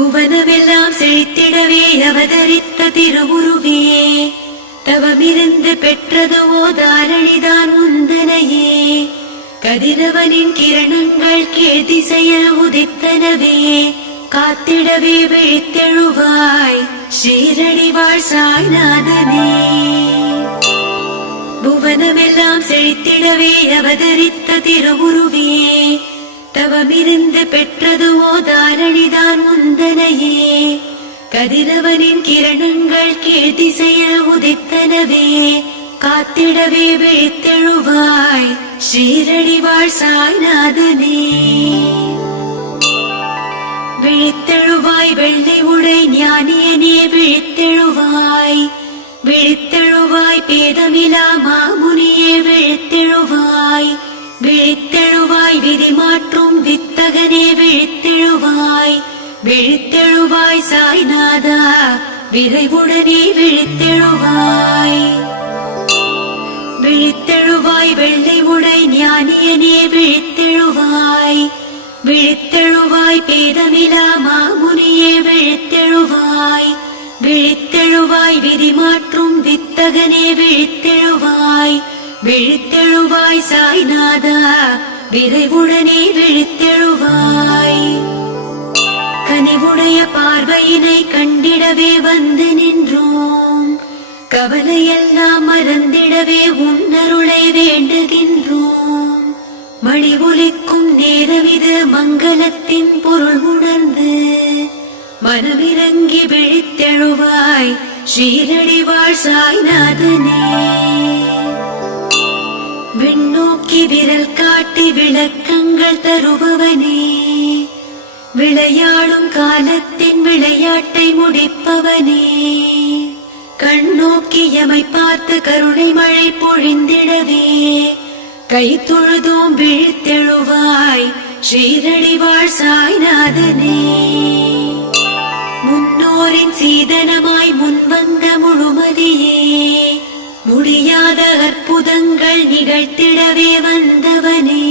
புவனமெல்லாம் செழித்திடவே அவதரித்த திருவுருவே, தவமிருந்து பெற்றதுவோ தாரணிதான் முந்தனையே. கதிரவனின் கிரணங்கள் கீழ்திசையில் உதித்தனவே, காத்திடவே விழித்தெழுவாய் ஸ்ரீரடிவாழ் சாய்நாதனே. புவனமெல்லாம் செழித்திடவே அவதரித்த திருவுருவே, தவமிருந்து பெற்றதுவோ தாரணிதான் முந்தனையே. கதிரவனின் கிரணங்கள் கீழ்திசையில் உதித்தனவே, காத்திடவே விழித்தெழுவாய் ஸ்ரீரடிவாழ் சாய்நாதனே. விழித்தெழுவாய் வெள்ளி உடை ஞானியனே விழித்தெழுவாய், விழித்தெழுவாய் பேதமிலா மாமுனியே விழித்தெழுவாய், விழித்தெழுவாய் விதி மாற்றும் வித்தகனே விழித்தெழுவாய், விழித்தெழுவாய் சாய்நாதா விரைவுடனே விழித்தெழுவாய். விழித்தெழுவாய் வெள்ளி உடை ஞானியனே விழித்தெழுவாய், விழித்தெழுவாய் பேதமிலா மாமுனியே விழித்தெழுவாய், விழித்தெழுவாய் விதி மாற்றும் வித்தகனே விழித்தெழுவாய், விழித்தெழுவாய் சாய்நாதா விரைவுடனே விழித்தெழுவாய். கனிவுடைய பார்வையினை கண்டிடவே வந்து நின்றோம், கவலையெல்லாம் மறந்திடவே உன்னருளை வேண்டுகின்றோம். மணி ஒலிக்கும் நேரமிது மங்களத்தின் பொருள் உணர்ந்து, மனமிறங்கி விழித்தெழுவாய் ஸ்ரீரடிவாழ் சாய்நாதனே. விண்ணோக்கி விரல் காட்டி விளக்கங்கள் தருபவனே, விளையாடும் காலத்தின் விளையாட்டை முடிப்பவனே. கண்ணோக்கி எமை பார்த்து கருணை மழை பொழிந்திடவே, கை தொழுதோம் விழித்தெழுவாய் ஸ்ரீரடிவாழ் சாய்நாதனே. முன்னோரின் சீதனமாய் முன்வந்த முழுமதியே, முடியாத அற்புதங்கள் நிகழ்த்திடவே வந்தவனே.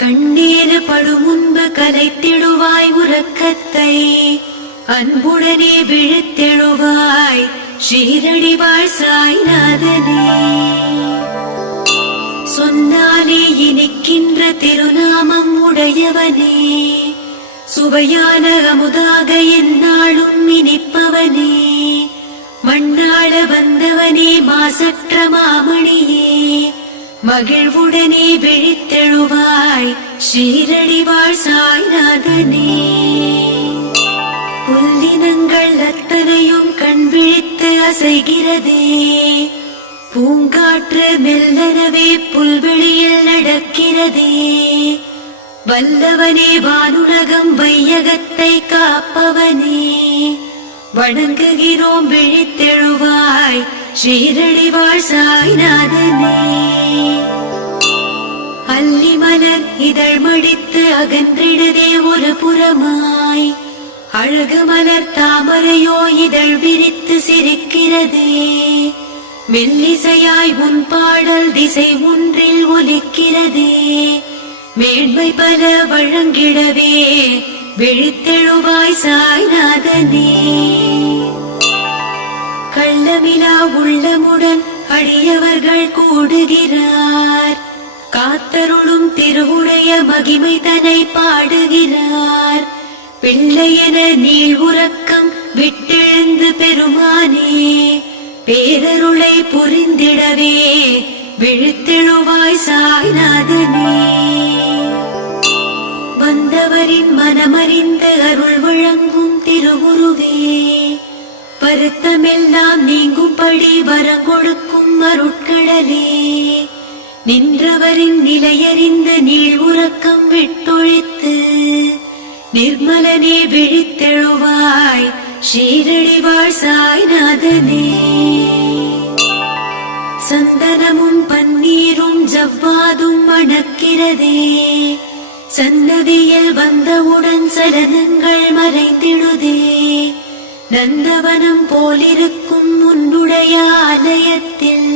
கண்ணீர் படு முன்பு கலைத்திடுவாய் உறக்கத்தை, அன்புடனே விழித்தெழுவாய் ஸ்ரீரடிவாழ் சாய்நாதனே. சொன்னாலே இனிக்கின்ற திருநாமம் உடையவனே, சுவையான அமுதாக எந்நாளும் இனிப்பவனே. மண்ணாள வந்தவனே மாசற்ற மாமணியே, மகிழ்வுடனே விழித்தெழுவாய் ஸ்ரீரடிவாழ் சாய்நாதனே. புல்லினங்கள் அத்தனையும் கண் விழித்து அசைகிறதே, பூங்காற்று மெல்லனவே புல்வெளியில் நடக்கிறதே. வல்லவனே வானுலகம் வையகத்தை காப்பவனே, வணங்குகிறோம் விழித்தெழுவாய் ஸ்ரீரடிவாழ் சாய்நாதனே. அல்லிமலர் இதழ் மடித்து அகன்றிடதே ஒரு புறமாய், அழகு மலர் தாமரையோ இதழ் விரித்து சிரிக்கிறதே. மெல்லிசையாய் உன் பாடல் திசை ஒன்றில் ஒலிக்கிறதே, மேன்மை பல வழங்கிடவே விழித்தெழுவாய் சாய்நாதனே. கள்ளமிலா உள்ளமுடன் அடியவர்கள் கூடுகிறார், காத்தருளும் திருவுடைய மகிமை தனை பாடுகிறார். பிள்ளையென நீள் உறக்கம் விட்டெழுந்து பெருமானே, பேரருளை புரிந்திடவே விழித்தெழுவாய் சாய்நாதனே. வந்தவரின் மனமறிந்து அருள் வழங்கும் திருவுருவே, வருத்தமெல்லாம் நீங்கும்படி வரம் கொடுக்கும் அருட்கடலே. நின்றவரின் நிலையறிந்து நீள் உறக்கம் விட்டொழித்து, நிர்மலனே விழித்தெழுவாய் ஸ்ரீரடிவாழ் சாய்நாதனே. சந்தனமும் பன்னீரும் ஜவ்வாதும் மணக்கிறதே, சன்னதியில் வந்தவுடன் சலனங்கள் மறைந்திடுதே. நந்தவனம் போலிருக்கும் உன்னுடைய ஆலயத்தில்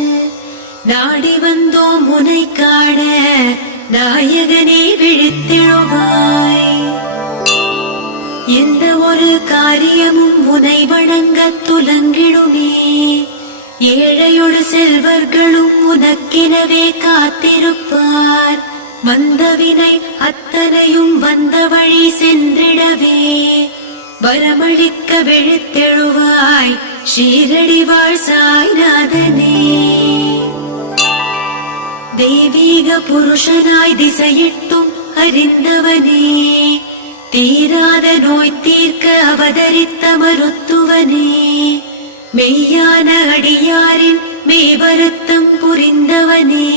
நாடி வந்தோம் உனை காண, நாயகனே விழித்தெழுவாய். எந்த ஒரு காரியமும் உனை வணங்கத் துலங்கிடுமே. ஏழையொடு செல்வர்களும் உனக்கெனவே காத்திருப்பார். வந்தவினை அத்தனையும் வந்த வழி சென்றிடவே வரமளிக்க விழித்தெழுவாய் ஷீரடி வாழ் சாய்நாதனே. தெய்வீக புருஷனாய் திசையிட்டும் அறிந்தவனே, தீராத நோய் தீர்க்க அவதரித்த மருத்துவனே, மெய்யான அடியாரின் மெய்வருத்தம் புரிந்தவனே,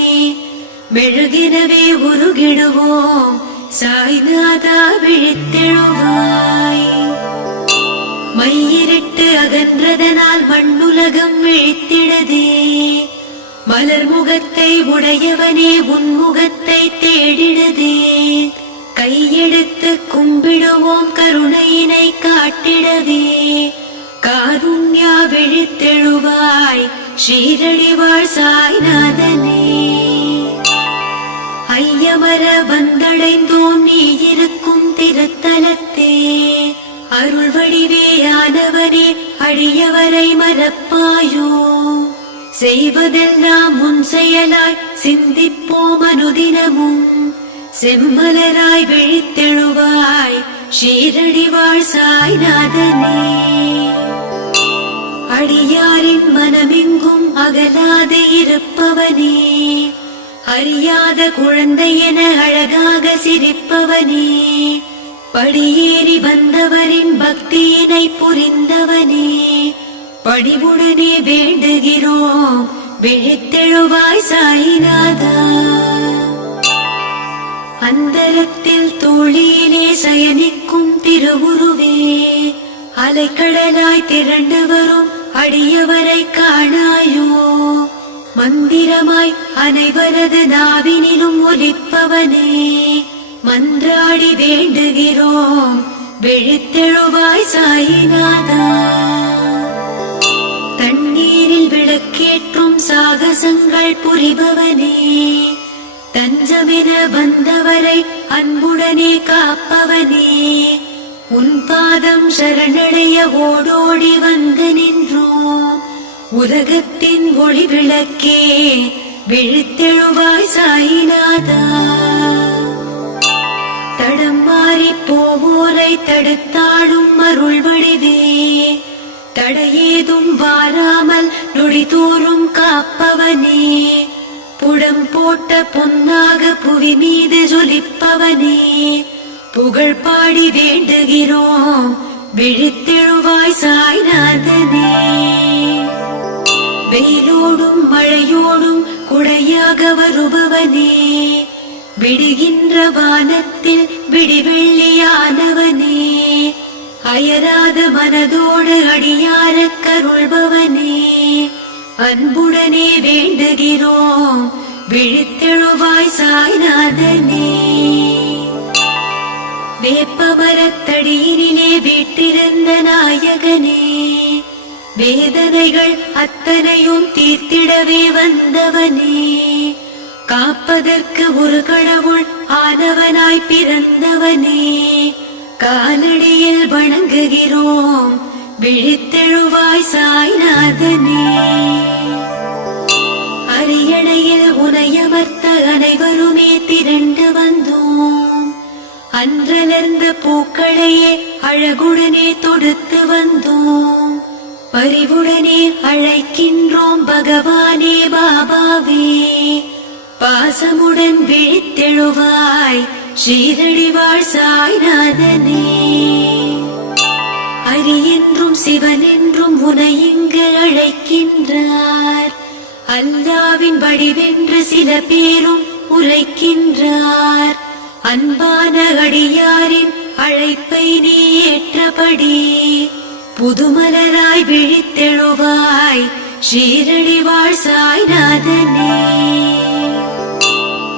மெழுகினவே உருகிடுவோம் சாய்நாதா விழித்தெழுவாய். மையிருட்டு அகன்றதனால் மண்ணுலகம் விழித்திடதே, மலர் முகத்தை உடையவனே உன்முகத்தை தேடிடதே. கையெடுத்து கும்பிடுவோம் கருணையினை காட்டிடவே காருண்யா விழித்தெழுவாய் ஷீரடி வாழ் சாய்நாதனே. ஐயமர வந்தடைந்தோம் நீ இருக்கும் திருத்தலத்தே, அருள் வடிவேயானவரே அழியவரை மறப்பாயோ. செய்வதெல்லாம் முன் செயலாய் சிந்திப்போம் அனுதினமும், செம்மலராய் விழித்தெழுவாய் ஷீரடி வாழ் சாய்நாதனே. அடியாரின் மனமெங்கும் அகலாது இருப்பவனே, அறியாத குழந்தை என அழகாக சிரிப்பவனே, படியேறி வந்தவரின் பக்தியினை புரிந்தவனே, படிவுடனே வேண்டுகிறோம் விழித்தெழுவாய் சாய்நாதா. அந்தரத்தில் தோழியிலே சயனிக்கும் திருவுருவே, அலைக்கடலாய் திரண்டு வரும் அடியவரை காணாயோ. மந்திரமாய் அனைவரது நாவினிலும் ஒலிப்பவனே, மன்றாடி வேண்டுகிறோம் விழித்தெழுவாய் சாய்நாதா. தண்ணீரில் விளக்கேற்றும் சாகசங்கள் புரிபவனே, தஞ்சமென வந்தவரை அன்புடனே காப்பவனே, உன் பாதம் சரணடைய ஓடோடி வந்து நின்றோம். உலகத்தின் ஒளி விளக்கே விழித்தெழுவாய் சாய்நாதா. தடம் மாறி போவோரை தடுத்தாடும் அருள் வடிவே, தடையேதும் வாராமல் நொடிதோறும் காப்பவனே, புடம் போட்ட பொன்னாக புவி மீது ஜொலிப்பவனே, புகழ் பாடி வேண்டுகிறோம் விழித்தெழுவாய் சாய்நாதனே. வெயிலோடும் மழையோடும் குடையாக வருபவனே, விடுகின்ற வானத்தில் விடிவெள்ளியானவனே, அயராத மனதோடு அடியார கருள்பவனே, அன்புடனே வேண்டுகிறோம் விழித்தெழுவாய் சாய்நாதனே. வேப்பமரத்தடியினிலே வீட்டிருந்த நாயகனே, வேதனைகள் அத்தனையும் தீர்த்திடவே வந்தவனே, காப்பதற்கு ஒரு கடவுள் ஆனவனாய் பிறந்தவனே, காலடியில் வணங்குகிறோம் விழித்தெழுவாய் சாய்நாதனே. அரியணையில் உனையமர்த்த அனைவருமே திரண்டு வந்தோம், அன்றலர்ந்த பூக்களையே அழகுடனே தொடுத்து வந்தோம். பரிவுடனே அழைக்கின்றோம் பகவானே பாபாவே, பாசமுடன் விழித்தெழுவாய் ஷீரடி வாழ் சாய்நாதனே. ஹரி என்றும் சிவன் என்றும் உனை இங்கு அழைக்கின்றார், அல்லாவின் வடிவென்று சில பேரும் உரைக்கின்றார். அன்பான அடியாரின் அழைப்பை நீ ஏற்றபடி புதுமலராய் விழித்தெழுவாய் ஷீரடி வாழ் சாய்நாதனே.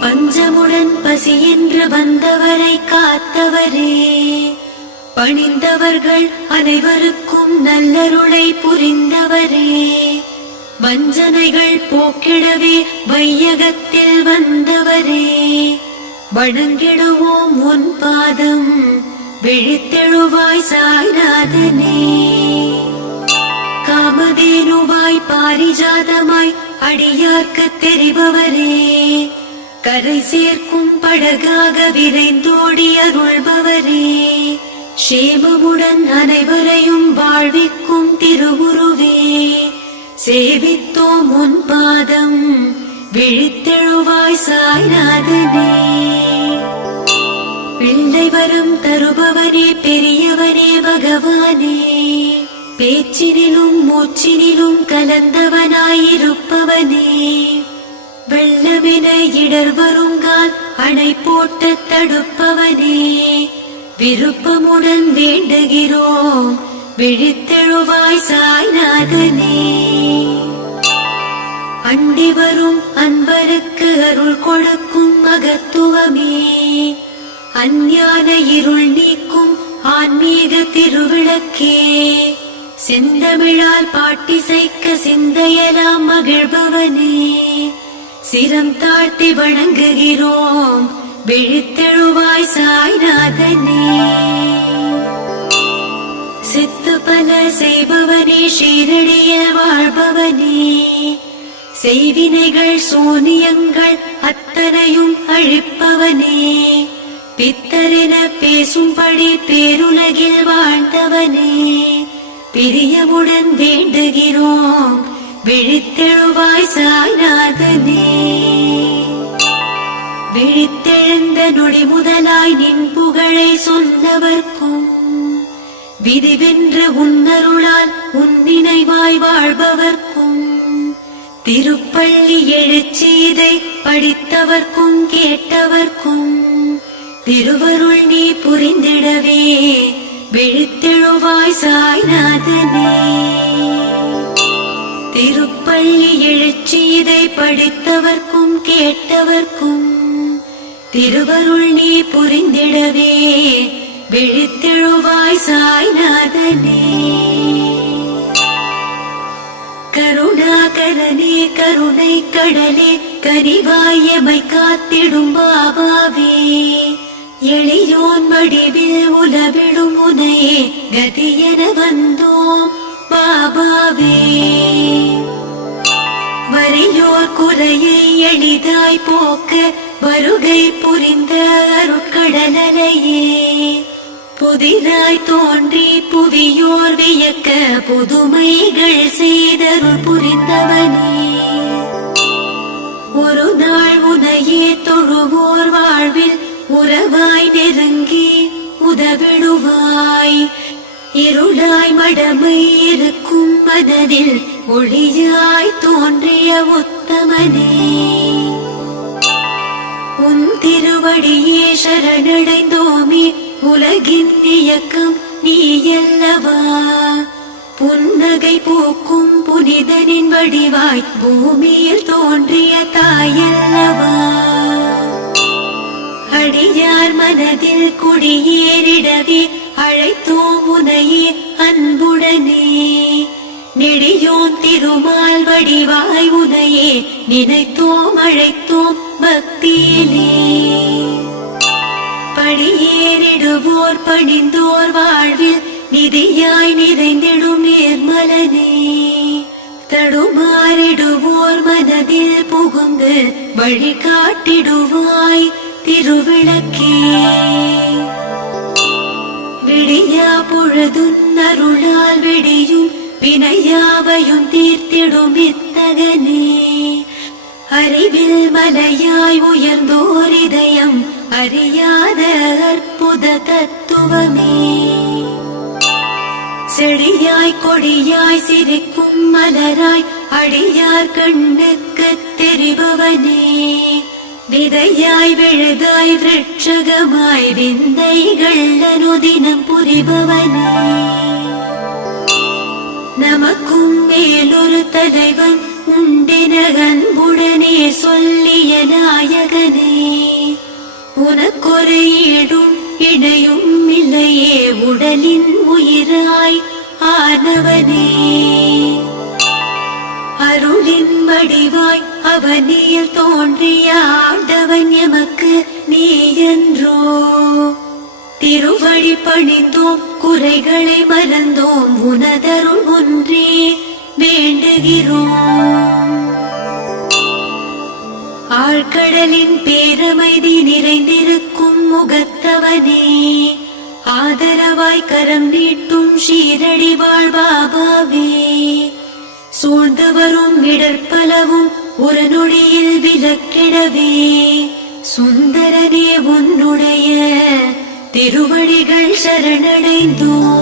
பஞ்சமுடன் பசி என்று வந்தவரை காத்தவரே, பணிந்தவர்கள் அனைவருக்கும் நல்லருளை புரிந்தவரே, வஞ்சனைகள் போக்கிடவே வையகத்தில் வந்தவரே, வணங்கிடுவோம் உன் பாதம் விழித்தெழுவாய் சாய்நாதனே. காமதேனுவாய் பாரிஜாதமாய் அடியார்க்கு தெரிபவரே, கரை சேர்க்கும் படகாக விரைந்தோடி அருள்பவரே, சேமமுடன் அனைவரையும் வாழ்விக்கும் திருவுருவே, சேவித்தோம் உன் பாதம் விழித்தெழுவாய் சாய்நாதனே. பிள்ளை வரம் தருபவனே, பெரியவனே பகவானே, பேச்சினிலும் மூச்சினிலும் கலந்தவனாயிருப்பவனே, வெள்ளமென இடர் வருங்கால் அணை போட்டு தடுப்பவனே, விருப்பமுடன் வேண்டுகிறோம் விழித்தெழுவாய் சாய்நாதனே. அண்டி வரும் அன்பருக்கு அருள் கொடுக்கும் மகத்துவமே, அஞ்ஞான இருள் நீக்கும் ஆன்மீக திருவிளக்கே, செந்தமிழால் பாட்டிசைக்க சிந்தையெல்லாம் மகிழ்பவனே, சிரம் தாழ்த்தி வணங்குகிறோம் விழித்தெழுவாய் சாய்நாதனே. சித்து பல செய்பவனே, ஷீரடியில் வாழ்பவனே, செய்வினைகள் சோனியங்கள் அத்தனையும் அழிப்பவனே, பித்தரென பேசும்படி பேருலகில் வாழ்ந்தவனே, பிரியமுடன் வேண்டுகிறோம் விழித்தெழுவாய் சாய்நாதனே. விழித்தெழுந்த நொடி முதலாய் நின் புகழை சொன்னவர்க்கும், விதிவென்ற உன்னருளால் உன் நினைவாய் வாழ்பவர்க்கும், திருப்பள்ளி எழுச்சீதை படித்தவர்க்கும் கேட்டவர்க்கும், திருவருள் நீ புரிந்திடவே விழித்தெழுவாய் சாய்நாதனே. திருப்பள்ளி எழுச்சீதை படித்தவர்க்கும் கேட்டவர்க்கும், திருவருள் நீ புரிந்திடவே விழித்தெழுவாய் சாய்நாதனே. கருணாகரனே, கருணை கடலே, கனிவாயமை காத்திடும் பாபாவே, எளியோன் வடிவில் உலவிடும் உனையே கதியென வந்தோம் பாபாவே. வறியோர் குறையை எளிதாய் போக்க வருகை புரிந்த அருட்கடலையே, புதிராய் தோன்றி புவியோர் வியக்க புதுமைகள் செய்தருள் புரிந்தவனே, ஒரு நாள் உனையே தொழுவோர் வாழ்வில் உறவாய் நெருங்கி உதவிடுவாய், இருளாய் மடமை இருக்கும் மனதில் ஒளியாய் தோன்றிய உத்தமனே, உன் திருவடியே சரணடைந்தோமே, உலகின் இயக்கம் நீயல்லவா, புன்னகை பூக்கும் புனிதனின் வடிவாய் பூமியில் தோன்றிய தாயல்லவா, அடியார் மனதில் குடியேறிடவே அழைத்தோம் உனையே அன்புடனே, நெடியோன் திருமால் வடிவாய் உனையே நினைத்தோம் அழைத்தோம் பக்தியிலே, படியேறிடுவோர் பணிந்தோர் வாழ்வில் நிதியாய் நிறைந்திடும் நேர்மலனே, தடுமாறிடுவோர் மனதில் புகுந்து வழிகாட்டிடுவாய் திருவிளக்கே, விடியா பொழுதுன் அருளால் விடியும் வினையாவையும் தீர்த்திடும் இத்தகனே, அறிவில் மலையாய் உயர்ந்தோர் இதயம் அறியாத அற்புத தத்துவமே, செடியாய் கொடியாய் சிரிக்கும் மலராய் அடியார் கண்ணுக்கு தெரிபவனே, விதையாய் விழுதாய் விருட்சகமாய் விந்தைகள் அனுதினம் புரிபவனே, நமக்கும் மேலொரு தலைவன் உண்டென அன்புடனே சொல்லிய நாயகனே, உனக்கொரு ஈடும் இணையும் இல்லையே உடலின் உயிராய் ஆனவனே, அருளின் வடிவாய் அவனியில் தோன்றிய ஆண்டவன் எமக்கு நீ என்றோ, திருவடி பணிந்தோம், குறைகளை மறந்தோம், உனதருள் ஒன்றே வேண்டுகிறோம். ஆழ்கடலின் பேரமைதி நிறைந்திருக்கும் முகத்தவனே, ஆதரவாய் கரம் நீட்டும் ஷீரடி வாழ்பாபாவே, சூழ்ந்து வரும் இடர்பலவும் ஒரு நொடியில் விலக்கிடவே, சுந்தரனே உன்னுடைய திருவடிகள் சரணடைந்தோம்.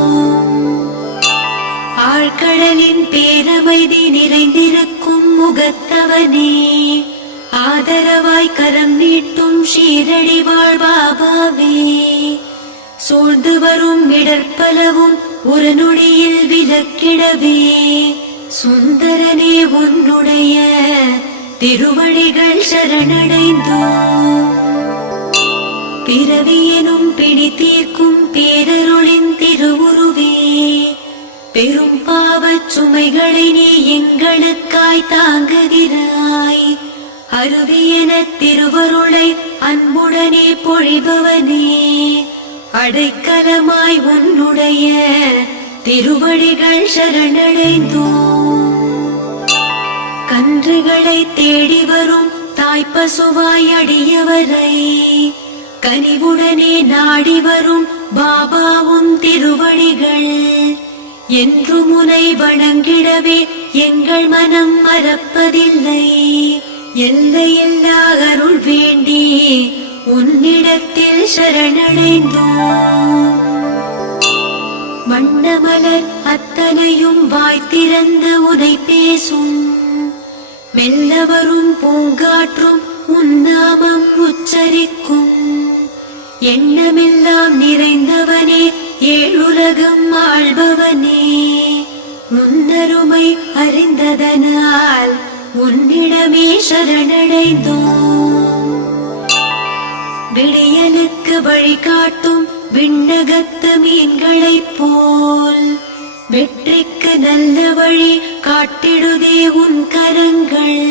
ஆழ்கடலின் பேரமைதி நிறைந்திருக்கும் முகத்தவனே, ஆதரவாய் கரம் நீட்டும் ஷீரடி வாழ்பாபாவே, சூழ்ந்து வரும் இடர்பலவும் ஒரு நொடியில் விலக்கிடவே, சுந்தரனே உன்னுடைய திருவடிகள் சரணடைந்தோம். பிறவியெனும் பிடி தீர்க்கும் பேரருளின் திருவுருவே, பெரும் பாவச் சுமைகளை நீ எங்களுக்காய் தாங்குகிறாய். அருவியென திருவருளை அன்புடனே பொழிபவனே, அடைக்கலமாய் உன்னுடைய திருவடிகள் சரணடைந்தோம். கன்றுகளை தேடி வரும் தாய்ப்பசுவாய் அடியவரை, கனிவுடனே நாடி வரும் பாபாவும் திருவடிகள், என்று முனை வணங்கிடவே எங்கள் மனம் மறப்பதில்லை. எல்லையில்லா அருள் வேண்டி உன்னிடத்தில் சரணடைந்தோம். வண்ணமலர் அத்தனையும் வாய் திறந்து உனை பேசும், மெல்ல வரும் பூங்காற்றும் உன்னாமம் உச்சரிக்கும். எண்ணமெல்லாம் நிறைந்தவனே, ஏழுலகம் ஆள்பவனே, முன்னருமை அறிந்ததனால் உன்னிடமே சரணடைந்தோம். விடியலுக்கு வழிகாட்டும் விண்ணகத்து மீன்களைப் போல், வெற்றிக்கு நல்ல வழி காட்டிடுதே உன் கரங்கள்.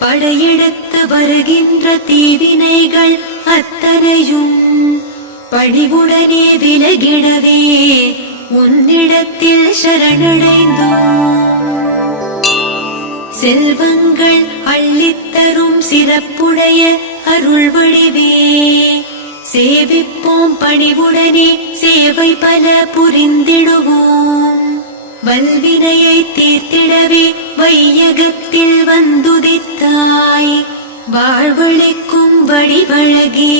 படையெடுத்து வருகின்ற தீவினைகள் அத்தனையும் பணிவுடனே விலகிடவே உன்னிடத்தில் சரணடைந்தோம். செல்வங்கள் அள்ளித்தரும் சிறப்புடைய அருள் வடிவே, சேவிப்போம் பணிவுடனே சேவை பல புரிந்திடுவோம். வல்வினையை தீர்த்திடவே வையகத்தில் வந்துதித்தாய், வாழ்வழிக்கும் வடிவழகே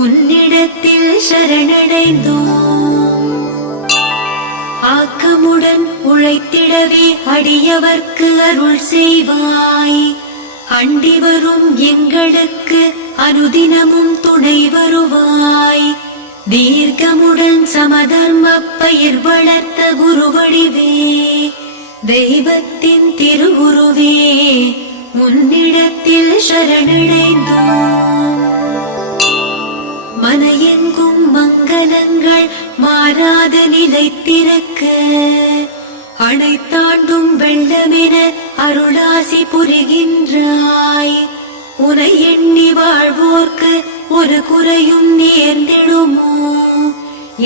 உன்னிடத்தில் சரணடைந்தோம். ஆக்கமுடன் உழைத்திடவே அடியவர்க்கு அருள் செய்வாய், அண்டி வரும் எங்களுக்கு அனுதினமும் துணை வருவாய். தீர்க்கமுடன் சமதர்ம பயிர் வளர்த்த குருவடிவே, தெய்வத்தின் திருகுருவே உன்னிடத்தில் சரணடைந்தோம். மனையெங்கும் மங்களங்கள் மாறாத நிலைத்திருக்க, அனைத்தாண்டும் வெள்ளமென அருளாசி புரிகின்றாய். உனை எண்ணி வாழ்வோர்க்கு ஒரு குறையும் நேர்ந்திடுமோ?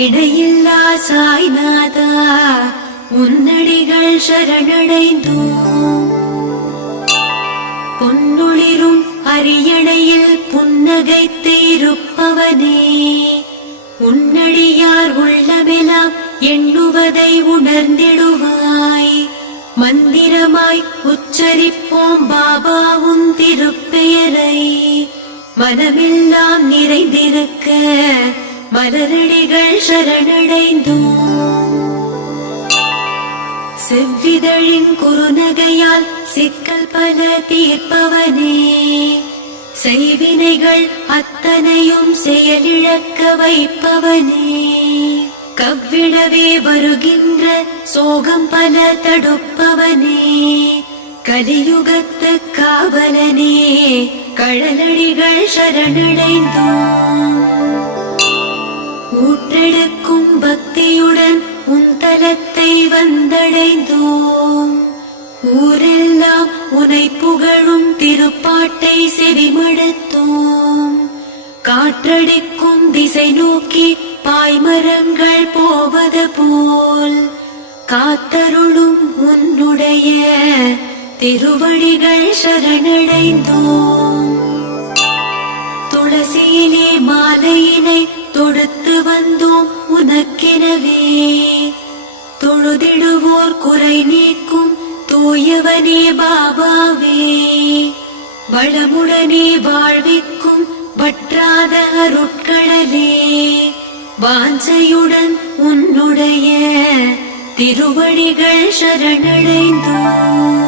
இடையில்லா சாய்நாதா உன்னடிகள் சரணடைந்தோம். பொன்னொளிரும் அரியணையில் புன்னகைத்து இருப்பவனே, உன்னடியார் உள்ளமெல்லாம் எண்ணுவதை உணர்ந்திடுவாய். மந்திரமாய் உச்சரிப்போம் பாபாவும் திருப்பெயரை, மனமெல்லாம் நிறைந்திருக்க மலரடிகள் சரணடைந்தோம். செவ்விதழின் குறுநகையால் சிக்கல் பல தீர்ப்பவனே, செய்வினைகள் அத்தனையும் செயலிழக்க வைப்பவனே, கவ்விடவே வருகின்ற சோகம் பல தடுப்பவனே, கலியுகத்து காவலனே கழலடிகள் சரணடைந்தோம். ஊற்றெடுக்கும் பக்தியுடன் உன் தலத்தை வந்தடைந்தோம். ஊரெல்லாம் உனை புகழும் திருப்பாட்டை செவிமடுத்தோம். காற்றடிக்கும் திசை நோக்கி பாய்மரங்கள் போவது போல் காத்தருளும் உன்னுடைய திருவடிகள் சரணடைந்தோம். துளசியிலே மாலையினை தொடுத்து வந்தோம் உனக்கெனவே. தொழுதிடுவோர் குறை நீக்கும் தூயவனே பாபாவே. வளமுடனே வாழ்விக்கும் வற்றாத அருட்கடலே. வாஞ்சையுடன் உன்னுடைய திருவடிகள் சரணடைந்தோம்.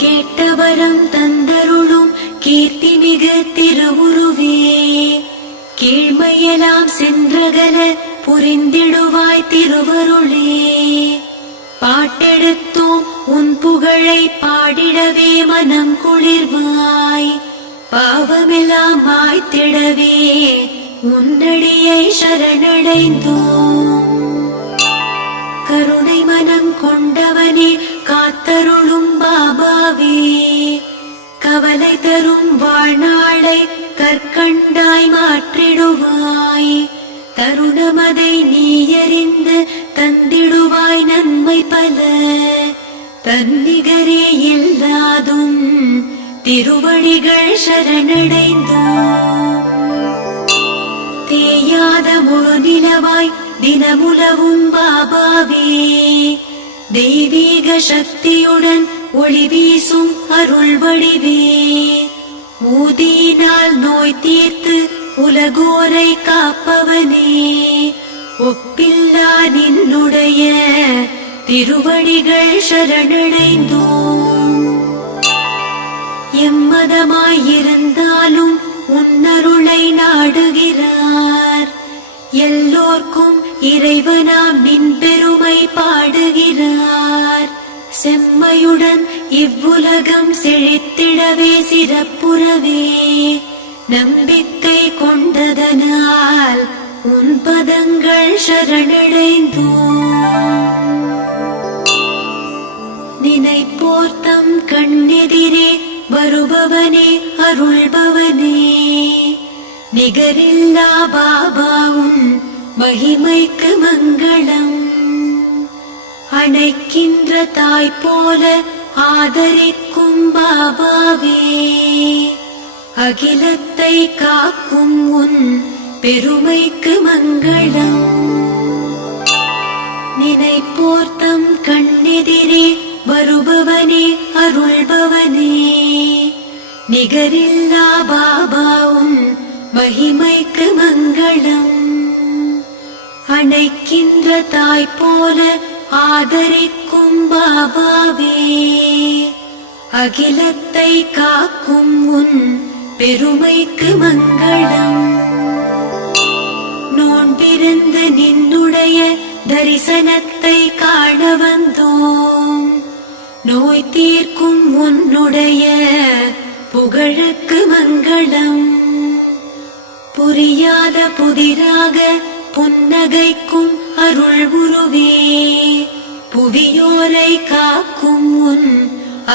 கேட்டவரம் தந்தருளும் கீர்த்தி மிகு திருவுருவே. கீழ்மையெல்லாம் சென்றகல புரிந்திடுவாய் திருவருளே. பாட்டெடுத்தோம் உன் புகழை பாடிடவே மனம் குளிர்வாய். பாவமெல்லாம் மாய்த்திடவே உன்னடியை சரணடைந்தோம். கருணை மனம் கொண்டவனே காத்தருளும் பாபாவே. கவலை தரும் வாழ்நாளை கற்கண்டாய் மாற்றிடுவாய். தருணமதை நீ அறிந்து தந்திடுவாய் நன்மை பல. தன்னிகரே இல்லாதும் திருவடிகள் சரணடைந்தோம். தேயாத முழு நிலவாய் தினமுலவும் பாபாவே. தெய்வீக சக்தியுடன் ஒளி வீசும் அருள் வடிவே. ஊதியினால் நோய் தீர்த்து உலகோரை காப்பவனே. ஒப்பில்லா நின்னுடைய திருவடிகள் சரணடைந்தோம். எம்மதமாயிருந்தாலும் உன்னருளை நாடுகிறார். எல்லோர்க்கும் இறைவனாம் நின் பெருமை பாடுகிறார். செம்மையுடன் இவ்வுலகம் செழித்திடவே சிறப்புறவே. நம்பிக்கை கொண்டதனால் உன் பதங்கள் சரணடைந்தோம். நினைப்போர்த்தம் கண்ணெதிரே வருபவனே அருள்பவனே. நிகரில்லா பாபாவும் மகிமைக்கு மங்களம். அணைக்கின்ற தாய் போல ஆதரிக்கும் பாபாவே. அகிலத்தை காக்கும் உன் பெருமைக்கு மங்களம். நினைப்போர்த்தம் கண்ணெதிரே வருபவனே அருள்பவனே. நிகரில்லா பாபாவும் மகிமைக்கு மங்களம். அணைக்கின்ற தாய் போல ஆதரிக்கும் பாபாவே. அகிலத்தை காக்கும் உன் பெருமைக்கு மங்களம். நோன்பிருந்து நின்னுடைய தரிசனத்தை காண வந்தோம். நோய் தீர்க்கும் உன்னுடைய புகழுக்கு மங்களம். புரியாத புதிராக புன்னகைக்கும் அருள் உருவே. புவியோரை காக்கும் உன்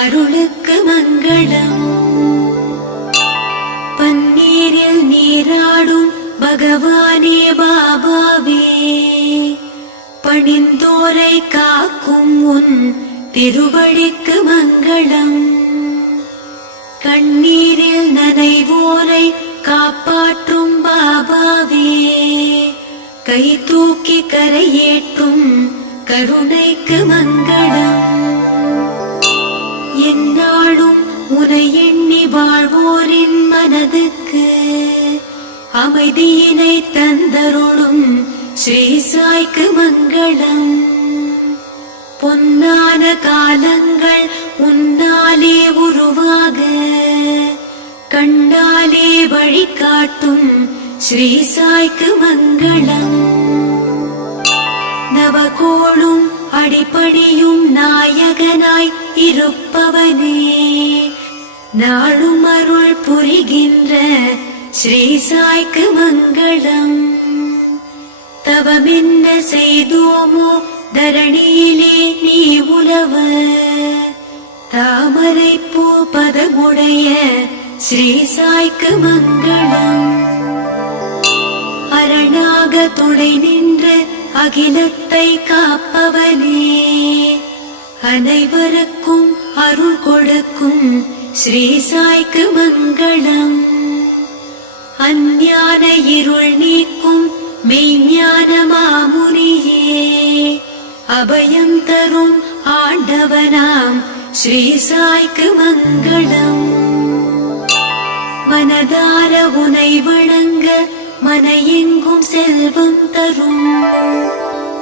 அருளுக்கு மங்களம். பன்னீரில் நீராடும் பகவானே பாபாவே. பணிந்தோரை காக்கும் உன் திருவடிக்கு மங்களம். கண்ணீரில் நனைவோரை காப்பாற்றும் பாபாவே. கை தூக்கி கரையேற்றும் கருணைக்கு மங்களம். எந்நாளும் உனை எண்ணி வாழ்வோரின் மனதுக்கு அமைதியினை தந்தருளும் ஸ்ரீ சாய்க்கு மங்களம். பொன்னான காலங்கள் உன்னாலே உருவாக கண்டாலே வழிகாட்டும் ஸ்ரீ சாய்க்கு மங்களம். நவகோளும் அடிப்படியும் நாயகனாய் இருப்பவனே. நாளும் அருள் புரிகின்ற ஸ்ரீ சாய்க்கு மங்களம். தவமென்ன செய்தோமோ தரணியிலே நீ உலவ. தாமரை பூ பதமுடைய ஸ்ரீ சாய்க்கு மங்களம். அரணாக துணை நின்று அகிலத்தை காப்பவனே, அனைவருக்கும் அருள் கொடுக்கும் ஸ்ரீ சாய்க்கு மங்களம். அஞ்ஞான இருள் நீக்கும் மெய்ஞான மாமுனியே, அபயம் தரும் ஆண்டவனாம் ஸ்ரீ சாய்க்கு மங்களம். மனதார உனை வணங்க மனையெங்கும் செல்வம் தரும்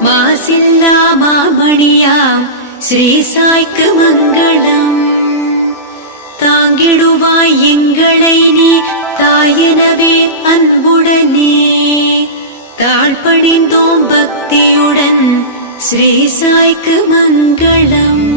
மாசில்லா மாமணியாம் ஸ்ரீ சாய்க்கு மங்களம். தாங்கிடுவாய் எங்களை நீ தாயெனவே அன்புடனே, தாழ்பணிந்தோம் பக்தியுடன் ஸ்ரீ சாய்க்கு மங்களம்.